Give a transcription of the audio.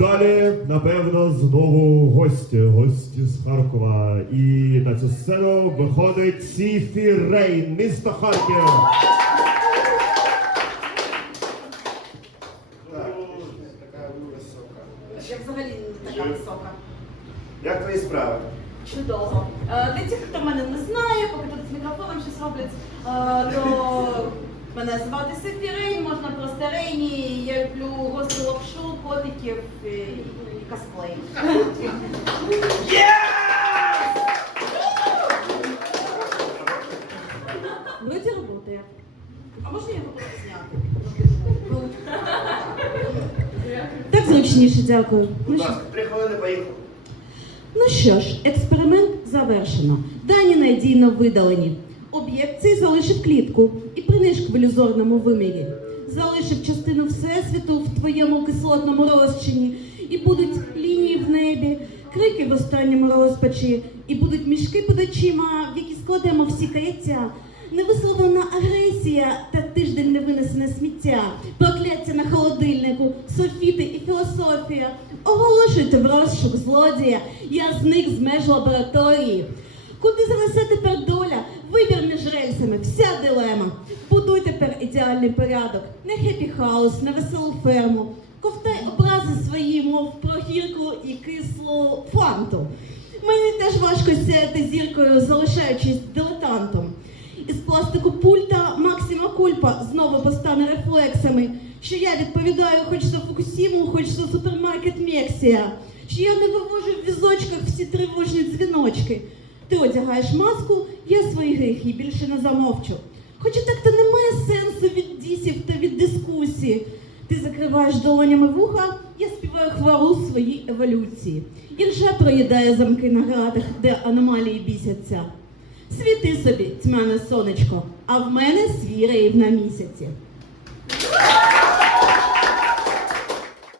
Далі, напевно, знову гості, гості з Харкова. І на цю сцену виходить Сіфі Рейн, місто Харків. Я взагалі не така висока. Як твої справи? Чудово. Е, Для тих, хто мене не знає, поки тут з мікрофоном щось роблять, е, то мене звати Софі можна просто Рейні. Я люблю гостру лапшу, котиків і, і косплей. Вроді роботи. А можна я його просто зняти? Так зручніше, дякую. Будь Ну, ласка, три хвилини поїхали. Ну що ж, експеримент завершено. Дані надійно видалені. Об'єкт цей залишив клітку і при нешквалізорному вимірі. Залишив частину Всесвіту в твоєму кислотному розчині, і будуть лінії в небі, крики в останньому розпачі, і будуть мішки під очима, в які складемо всі каяття. Невисловлена агресія та тиждень невинесене сміття, прокляття на холодильнику, софіти і філософія. Оголошуйте в розшук злодія, я зник з меж лабораторії. Куди занесе тепер доля? Вибір між рельсами, вся дилема. Тепер ідеальний порядок, не хеппі хаус, не веселу ферму. Ковтай образи свої, мов про гірку і кислу фанту. Мені теж важко сяяти зіркою, залишаючись дилетантом. Із пластику пульта Максима Кульпа знову постане рефлексами, що я відповідаю хоч за Фукусіму, хоч за супермаркет Мексія, що я не вивожу в візочках всі тривожні дзвіночки. Ти одягаєш маску, я свої гріхи більше не замовчу. Хоча так то немає сенсу від дісів та від дискусії. Ти закриваєш долонями вуха, я співаю хвалу своїй еволюції. І ржа проїдає замки на гратах, де аномалії бісяться. Світи собі, тьмяне сонечко, а в мене свій рейв на місяці.